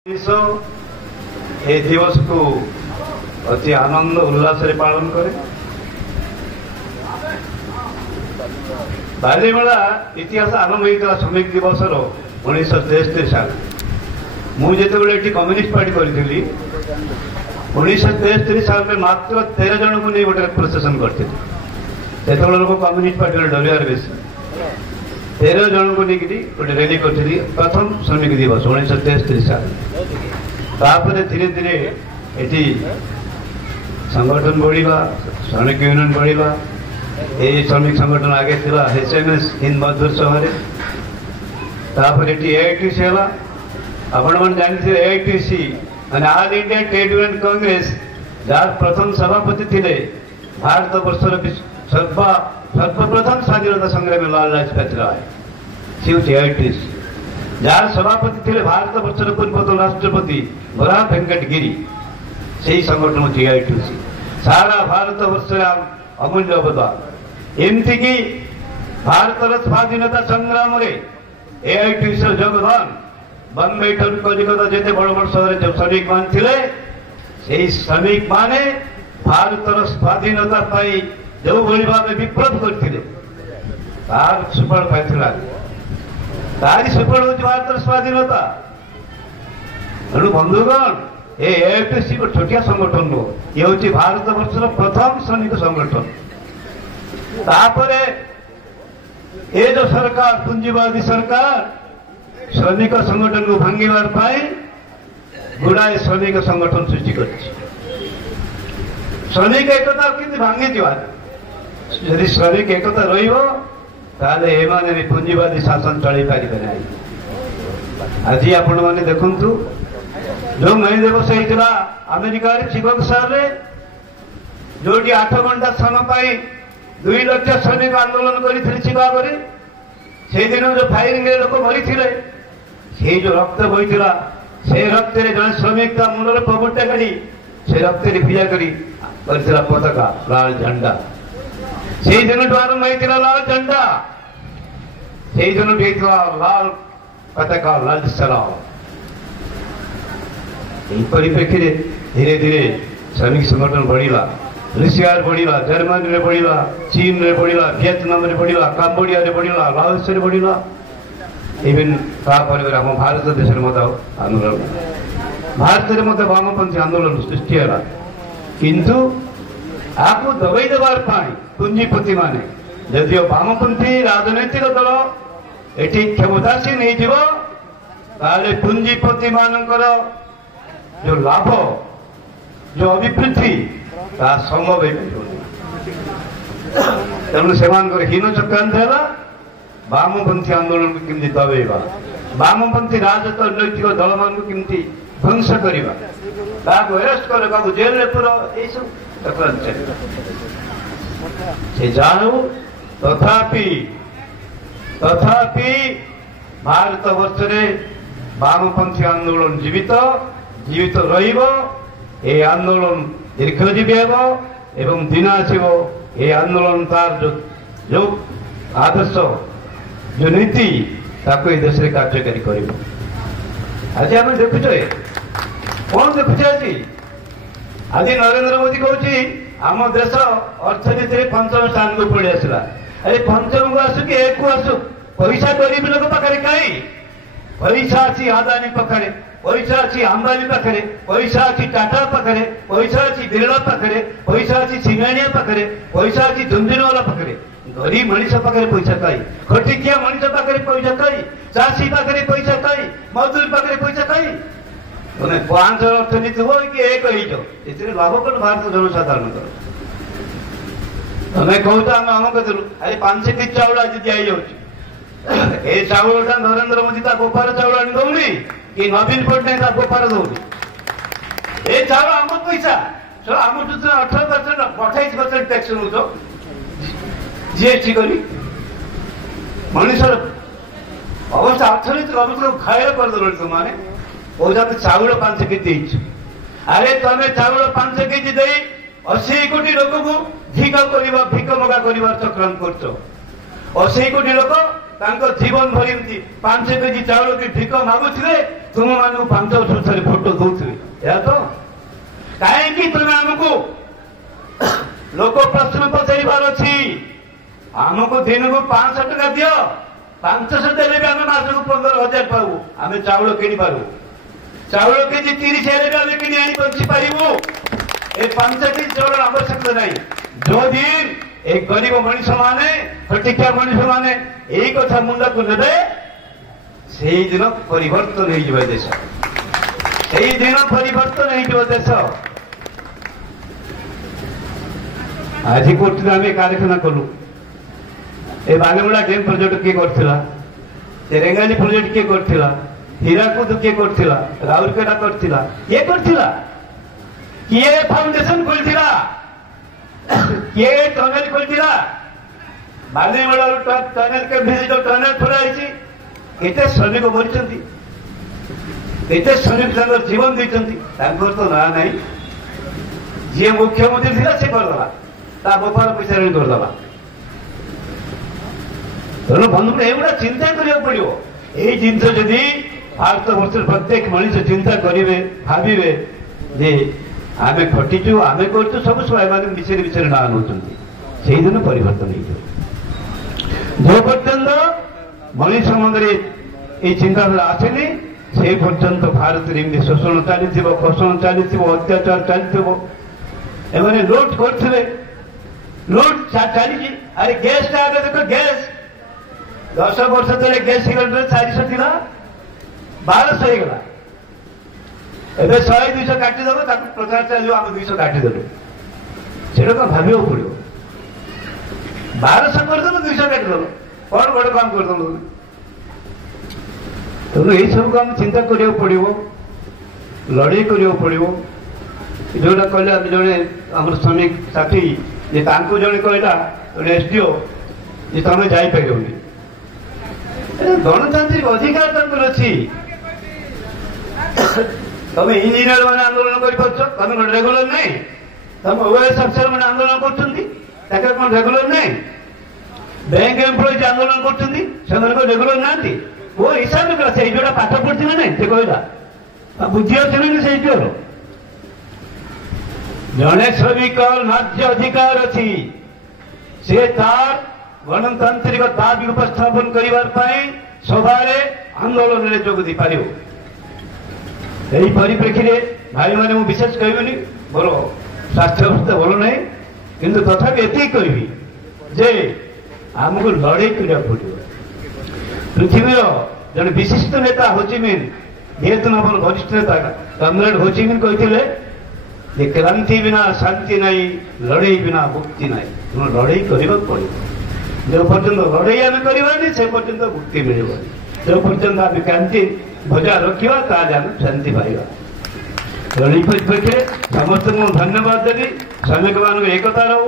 ए दिवस को अति आनंद उल्लास पालन करे। बालीमेला इतिहास आरंभ होता श्रमिक दिवस 1963 साल मुझे कम्युनिस्ट पार्टी करी 1963 साल में मात्र 13 जन को नहीं गोटे प्रोसेसन करते लोग कम्युनिस्ट पार्टी डरियार बेसी 13 जन को लेकिन गोटे रैली करी प्रथम श्रमिक दिवस 1963 साल। तापर धीरे धीरे ये संगठन बढ़िया श्रमिक यूनियन बढ़िया ये श्रमिक संगठन आगे था HMS हिंद मजदूर सहर तापर ये AITC है आपण मैंने जानते AITC माने all India trade union Congress jar प्रथम सभापति थे भारत वर्षर सर्वप्रथम स्वाधीनता संग्रामी लाल लाजपत राय सी हूँ AITC जार सभापति थे भारत वर्षर पूर्वतन राष्ट्रपति बराह वेंकट गिरी से संगठन हूँ AITC सारा भारत वर्ष अमूल्य अवदान एमती की भारत स्वाधीनता संग्राम AITC योगदान बम्बई ठार कलिकता जिते बड़ बड़ सहर जो श्रमिक मान थे श्रमिक माने भारत स्वाधीनता जो भली भाव विप्लव करते तार सुफल पाई तारी सुफल हूँ भारत स्वाधीनता। तेणु बंधुगण ये AITC को छोटिया संगठन नुह ये हूँ भारत वर्षर प्रथम श्रमिक संगठन। तापर ये जो सरकार पुंजीवादी सरकार श्रमिक संगठन को भांगार गुड़ाए श्रमिक संगठन सृष्टि कर श्रमिक एकता कि भांगी जदि श्रमिक एकता रही पुंजीवादी शासन चल पारे ना। आज आपण मैंने देखु जो मई दिवस होता अमेरिका चिकागो सहर जो 8 घंटा श्रम 2 लाख श्रमिक आंदोलन करते चिकागो से दिन जो फायरिंग लोक मरी से जो रक्त बहीला से रक्त जन श्रमिक का मुंडे पगुटा काढ़ी से रक्त भिजा कर पताका लाल झंडा से दिन आरंभ होता लाल झंडा से दिन लाल पताका लाल सलाम। परिप्रेक्षी धीरे धीरे श्रमिक संगठन बढ़ला रशिया बढ़ला जर्मनी में बढ़ला चीन में बढ़ला वियतनाम में बढ़ला काम्बोडिया में बढ़ला लाओस में बढ़ला इवन आम भारत देश आंदोलन भारत में वामपंथी आंदोलन सृष्टि है किंतु आपको दबाई देवार पुंजीपति माने जदिव वामपंथी राजनैतिक दल ये क्षमतासीन हो पुंजीपति मानकर जो लाभ जो अभिवृद्धि संभव तेणु से हीन चक्रांत है वामपंथी आंदोलन को किमती दबेवा वामपंथी राजनैतिक दल मान किमती ध्वंस करवा अरेस्ट कर जेल में पूरा सब चक्रांत से जानु तथापि भारत वर्ष वामपंथी आंदोलन जीवित जीवित रे आंदोलन दीर्घजीवी एवं दिन आसो ये आंदोलन तार जो आदर्श जो नीति ताको देश में कार्यकारी कर आज आम देखुचे कौन देखुचे आज नरेंद्र मोदी कहूँ आम देश अर्थनीति 5म स्थान को पड़ी आसला अरे 5म को आसु कि 1 को आसु पैसा गरीब लोग पाखे कहीं पैसा अच्छी आदानी पाखे पैसा अच्छी अंबानी पाखे पैसा अच्छी टाटा पाखे पैसा अच्छी बिरला पाखे पैसा अच्छी सिंगाणिया पाखे पैसा अच्छी झुंझुनवाला पाखे गरीब मनीष पाखे पैसा कहीं खटिकिया मनीष पाखे पैसा कहीं चाषी पाखे पैसा कहीं मजदूर पाखे पैसा कहीं मैंने 5 अर्थनीति हो कि 1 हो लाभ कौन भारत जनसाधारण तुम्हें कहता आम आम कहूँ अरे 5 केजी चाउल आज दिखाई ए चाउलटा नरेंद्र मोदी गोपार चाउल आनी दौनी कि नवीन पट्टनायक गोपार दौनी ए चाउल आम पैसा आम 18% 28% टैक्स नौ GST करी मनुष्य अवस्था अर्थनीतिक अवस्था घायल करदे तुमने कौन चाउल 5 केजी अरे तुम चाउल 5 केजी दे 80 कोटी लोक को भिक मगा कर चक्रांत कर 80 कोटी लोक जीवन भरी 5 केजी चाउल की भिक मागुवे तुम मान 5 वर्ष थे फोटो दौथे या तो कहीं तुम आमको लोक प्रश्न पचार अच्छी आमको दिन को 500 टका दियो 500 देले भी आम मास को 15,000 पाऊ आम चाउल किणी पारू चाउल केजी 30,000 आम कि बची पारू ए 5 केजी चाउल आवश्यकता नहीं जो दिन एक गरीब मनीष माने खटिकिया मनीष माने यही कथा मुंडा को ने से दिन परिवर्तन हो देश से दिन परिवर्तन हो देश आज कोर्ट आम कारखाना कलु ए बालेमुड़ा डैम प्रोजेक्ट किए करथिला रेंगाली प्रोजेक्ट किए करथिला हीराकुद किए करथिला राउरकेला करथिला किए करथिला किए फाउंडेशन खोलथिला किए टनल खोलथिला बालेमुड़ा टनल के भी जो टनल खोलाई केते श्रमिक मरिचंती केते श्रमिक तांकर जीवन देचंती तांकर तो ना नहीं जे मुख्यमंत्री थिला से करदला ता बोपार पैसा ऋण करदला तेणु बंधु एगुड़ा चिंता करिया पड़िबो एई जिंस जदि भारत वर्ष प्रत्येक मनीष चिंता करिवे भाबिवे जे आमे खटिचु आमे करचु सब सब एमाने विषय विषय ना होचंती सेही दिन परिवर्तन हेइजो जो पर्यंत मनीष मंदिर ये चिंताधारा आसेनी से पर्यंत भारत में शोषण चली खोषण चली अत्याचार चली एमाने लुट करथिबे लुट चली अरे गैस देखो गैस 10 वर्ष तले गैस सिलेंडर 400 थिला 1200 होगा एबे 100-200 काटी देबो ताको प्रचार चलियो हम 200 काटी देबो सेटा तो भाबियो पड़ियो 1200 कर देबो 200 काटी देबो कौन बड़ काम कर देबो तो यही सब काम चिंता करियो पड़ियो लड़ाई करियो पड़ियो जोटा कहले जड़े आम श्रमिक साथी जे तांको जड़े कहला एसडीओ जे तुम जापरियोनी गणतांत्रिक अधिकार तंत्र अच्छी तुम इंजीनियर मैंने आंदोलन कर रेगुलर नहीं तुम ओएस अफसर मैंने आंदोलन कर रेगुलर नहीं बैंक एम्प्लॉय आंदोलन कर रेगुलर ना वो हिसाब से जोटा पाठ पढ़ी ना नहीं कहला बुद्धि अच्छे ना से जड़े श्रमिक न्याय अधिकार अच्छी से तार गणतांत्रिक दाबी उपस्थापन करने सभारे आंदोलन में जोग दी पार यही परिप्रेक्षी में भाई मैंने मुझे विशेष कहबी मोर स्वास्थ्य अवस्था भल ना किंतु तथापि एति कहबी जे आमको लड़ाई करा पड़ो पृथ्वी जन विशिष्ट नेता होचिमिन वियतनाम वरिष्ठ नेता कमरेड होचिमिन कहते क्रांति बिना शांति नहीं लड़ाई बिना मुक्ति नहीं तुम लड़ाई करने पड़ो जो पर्यंत लड़ाई आम करवानी से पर्यंत मुक्ति मिल जो पर्यंत आम क्रांति बजा रखा आम शांति पाइबा लड़ाई परिप्रेक्षी समस्त को धन्यवाद देवी श्रमिक मान एकता रो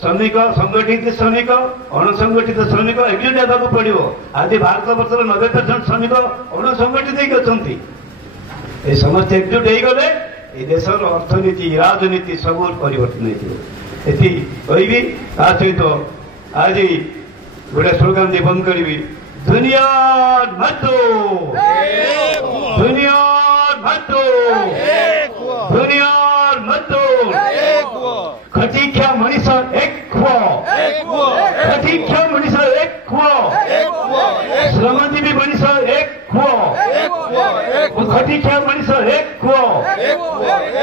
श्रमिक संगठित श्रमिक अणसंगठित श्रमिक एकजुट होगा पड़ो आज भारत वर्ष 90% श्रमिक अणसंगठित अच्छा समस्त एकजुट हो गले ये देशर अर्थनीति राजनीति सब परिवर्तन होगी सहित आज गोटे स्लोगान दे बंद करी दुनिया मजदूर दुनिया मजदूर दुनिया मजदूर खटिख्या मनीष एक खटिख्या मनीष एक श्रमजीवी मनीष एक खटिख्या मनीष एक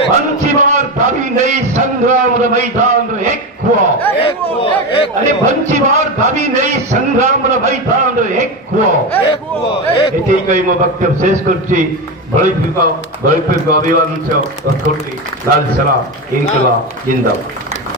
बंचिबार दाबी नहीं संग्राम मैदान एक अरे बंचिबार दाबी नहीं संग्राम मैदान एक कही मो वक्तव्य शेष कर अभिवादन से लाल सलाम इनकलाब जिंदाबाद।